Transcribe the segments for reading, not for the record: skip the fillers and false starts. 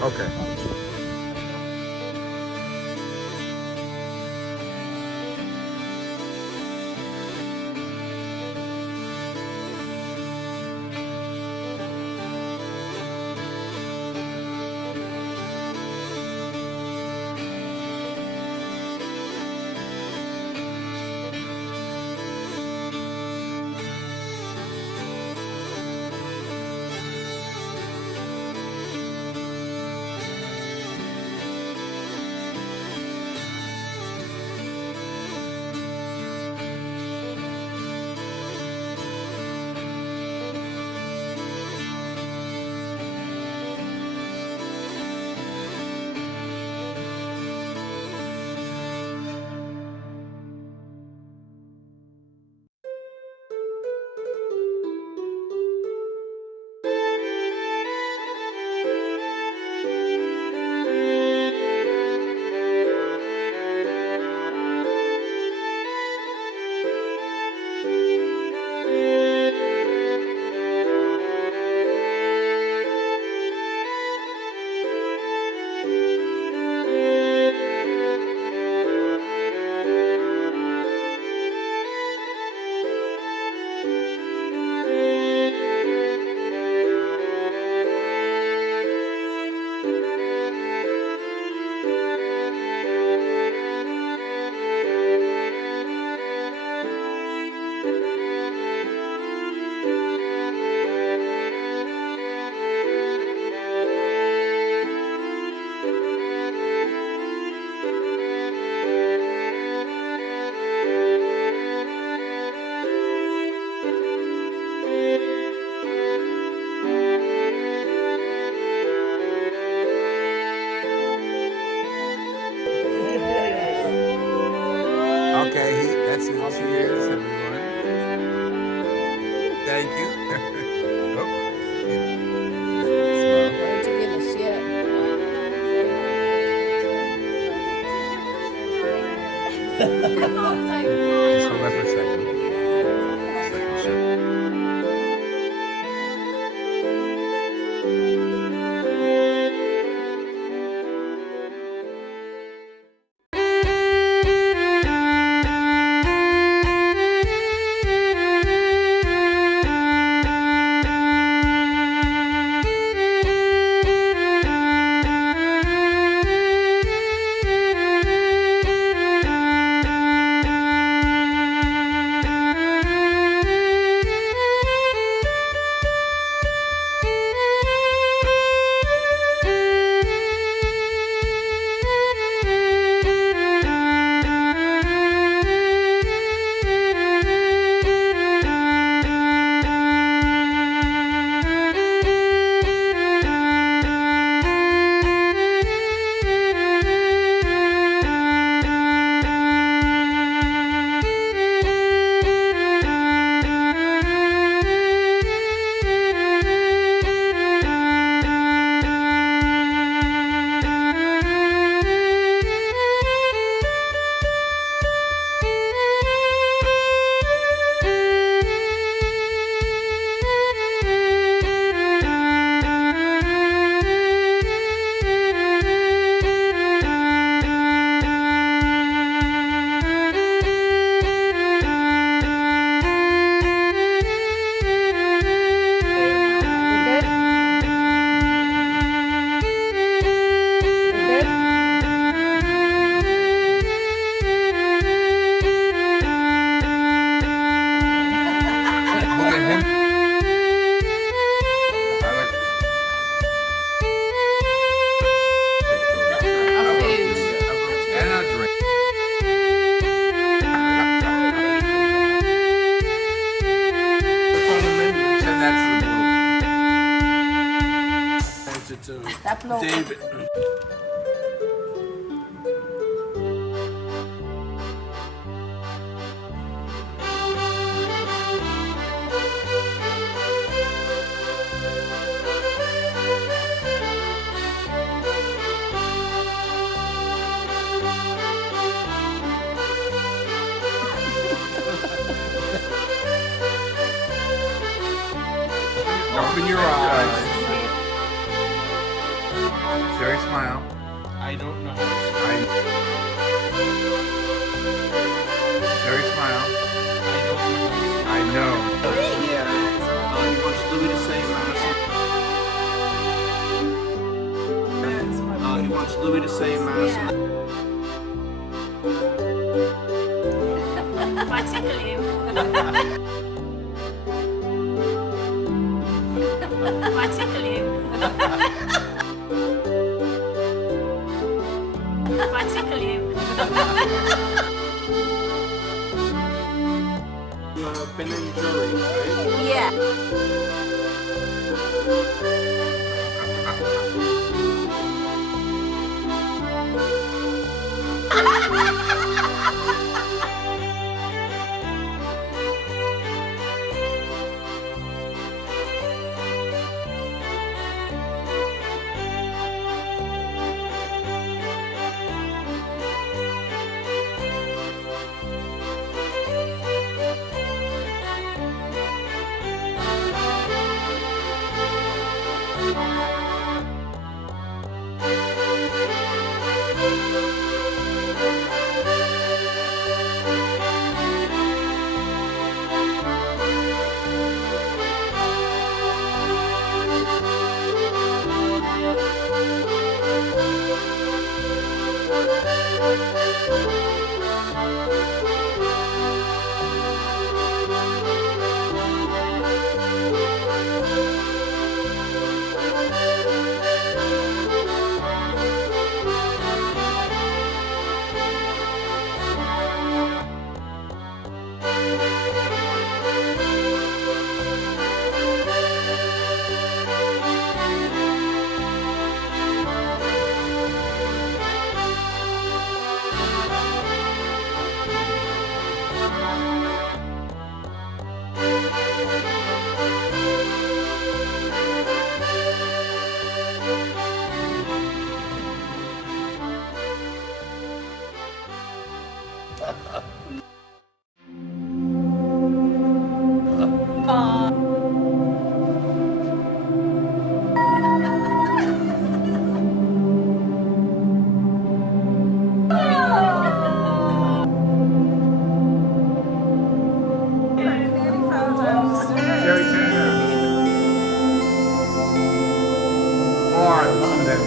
Okay. Okay, that's it. Cheers, everyone. Thank you. Why don't you give a shit? Just hold that for a second. Sure. Look at him. And a drink. Send that to David. Open your eyes. Jerry, smile. I don't know. Jerry, smile. I don't know. I know. Yeah. He wants Louis to say mass. He wants Louis to say mass. If I tickle you. If I tickle you. If I tickle you. Ben and Jerry, right? Yeah. Jerry, turn around. Alright, listen to that.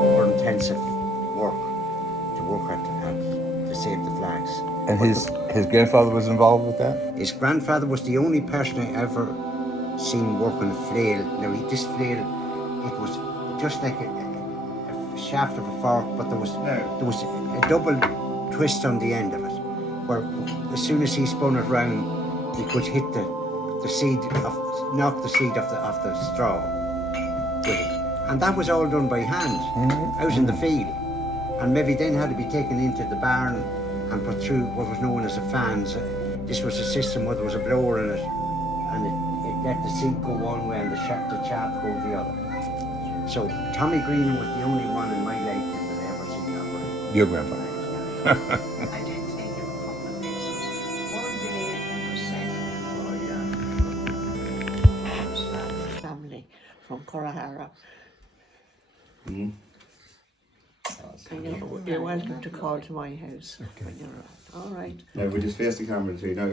More intensive work to work at to save the flags. And his grandfather was involved with that? His grandfather was the only person I ever seen work on a flail. Now this flail, it was just like a shaft of a fork, but there was a double twist on the end of it, where as soon as he spun it round, he could hit the seed of knock the seed of the straw with it. And that was all done by hand, out in the field. And maybe then had to be taken into the barn and put through what was known as a fans. This was a system where there was a blower in it, and it let the seed go one way and the chaff go the other. So Tommy Green was the only one in my lifetime that I ever seen that way. Your grandfather. I did take him a couple of places. One day he was sent for his family from Corahara. And you're welcome to call to my house when you're around. All right. No, we just face the camera too. No,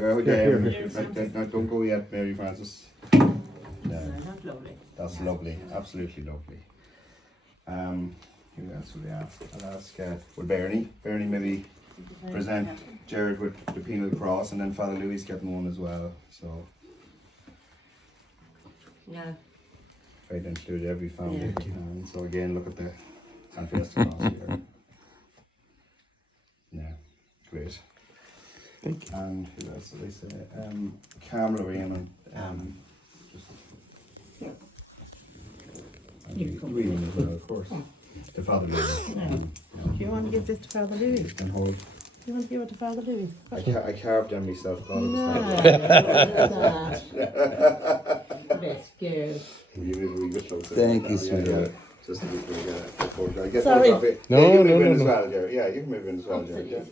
don't go yet, Mary Frances. Not lovely. That's lovely, absolutely lovely. Who else would we ask? I'll ask, would Bernie maybe present Gerard with the penal cross, and then Father Louis getting one as well. So Yeah. try to include every family. And so again, look at the and face the cross here. Yeah. Great. And who else did I say? Carmel Raymond. Just. Yeah. And Raymond as well, of course. The Father Louis. Do you want to give this to Father Louis? And hold. Do you want to give it to Father Louis? I carved them myself. God, Best girl. Thank you, sweetheart. Just to be get Sorry. No, you can move in as well, Gerard. Yeah, you can move in as well, Gerard. Yeah.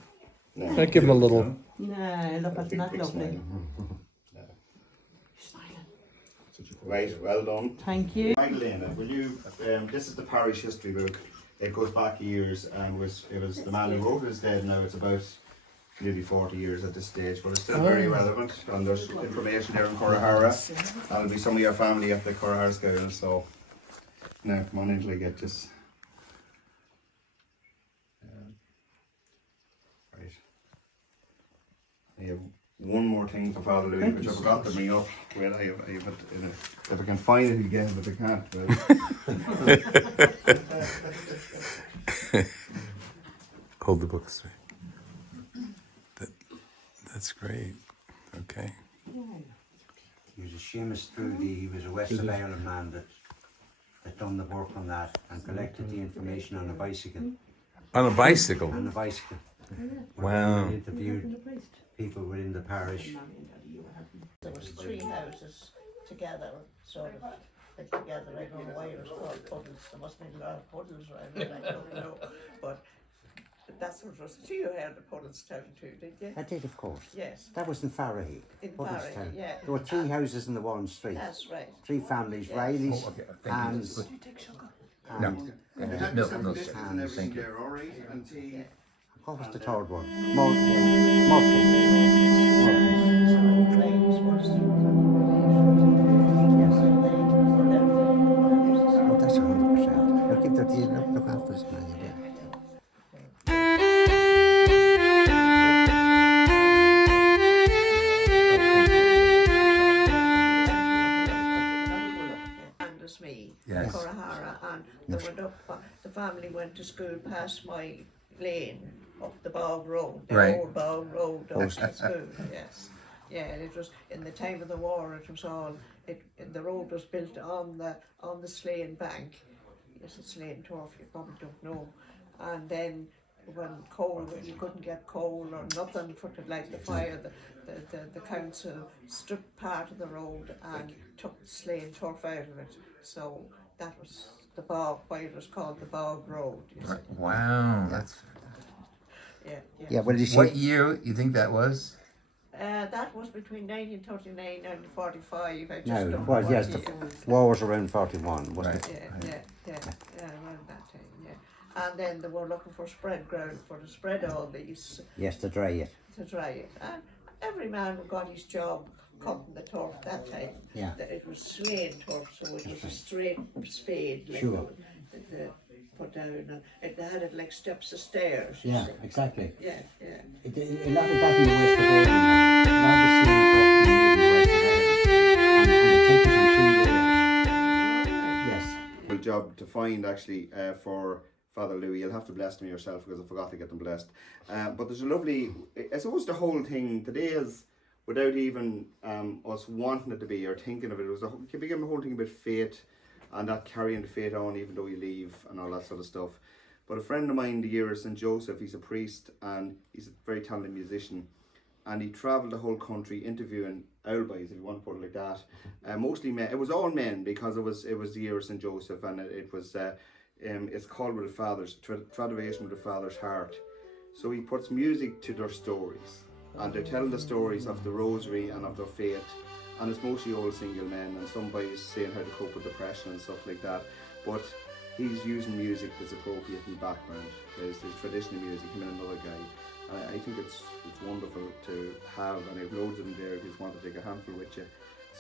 No. I give him a little. No, look, that's not lovely. Right, well done. Thank you. Magdalena, will you? This is the parish history book. It goes back years, and it was the man who wrote it is dead now. It's about nearly 40 years at this stage, but it's still very relevant. And there's information there in Corahara. That'll be some of your family at the Corahara School. So now, come on until I get this. Right. I have one more thing for Father Louis, which I forgot to bring up. Well, I have it in a, if I can find it again, but I can't. Well. Hold the book straight. That's great. Okay. He was a Seamus Trudy, he was a West of Ireland man that done the work on that and collected the information on a bicycle. On a bicycle? On a bicycle. Wow. He interviewed people within the parish. There was 3 houses together, sort of put together. I don't know why it was called puddles. There must have been a lot of puddles around it, I don't know. But that's what it was. So you heard the Puddles town too, did you? I did, of course. Yes. That was in Farahay. In Puddlestown. Farahay, yeah. There were 3 houses in the one street. That's right. 3 families, Yes. Riley's, Thank you. Ann's, No. and No, Thank you. All right, and tea. what was the third one? Murphy. Ladies was Oh, that's 100%. Look at that, look after this man, you did. me, Yes. Corahara, and they went up. The family went to school past my lane up the Bog Road, the Right. old Bog Road up to school. Yes, yeah. And it was in the time of the war. It was all. The road was built on the Slane bank. Yes, it's Slane Turf. You probably don't know. And then when you couldn't get coal or nothing to light the fire, the council stripped part of the road and took the Slane Turf out of it. So that was the bog, why it was called the Bog Road. You see. Wow, that's. Yeah, well, you see, What year you think that was? That was between 1939 and 45. I just no, don't well, know yes, what the year. war was around 41, wasn't Right. it? Yeah, around that time, yeah. And then they were looking for spread ground to spread all these, Yes, to dry it. to dry it. And every man got his job cutting the turf that time. Yeah. It was Slane turf, so it was a straight spade. Like Sure. They put down, and it had it like steps of stairs. You Yeah, see. exactly. Yeah. A lot of that in the West of Ireland, a lot of the same in the West of Ireland, and they take it in 2 years. Yes. Good job to find actually for Father Louis. You'll have to bless them yourself because I forgot to get them blessed. But there's a lovely, I suppose the whole thing today is, without even us wanting it to be or thinking of it, it became a whole thing about faith and that carrying the faith on even though you leave and all that sort of stuff. But a friend of mine, the year of St. Joseph, he's a priest and he's a very talented musician, and he travelled the whole country interviewing owlboys, if you want to put it like that. Mostly men. It was all men because it was the year of St. Joseph, and it was it's called with the Father's Tradition with the Father's Heart. So he puts music to their stories, and they're telling the stories of the rosary and of their faith, and it's mostly all single men, and some boys saying how to cope with depression and stuff like that. But he's using music that's appropriate in the background. There's traditional music, him and another guy. And I think it's wonderful to have, and I've loads of them there if you want to take a handful with you.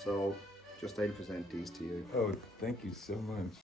So just I'll present these to you. Oh, thank you so much.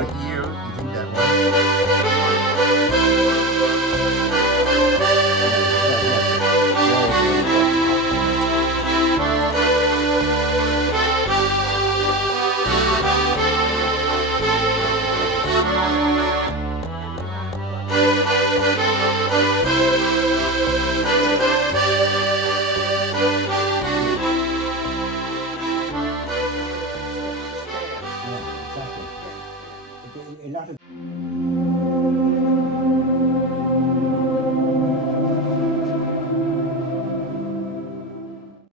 What year do you think that was?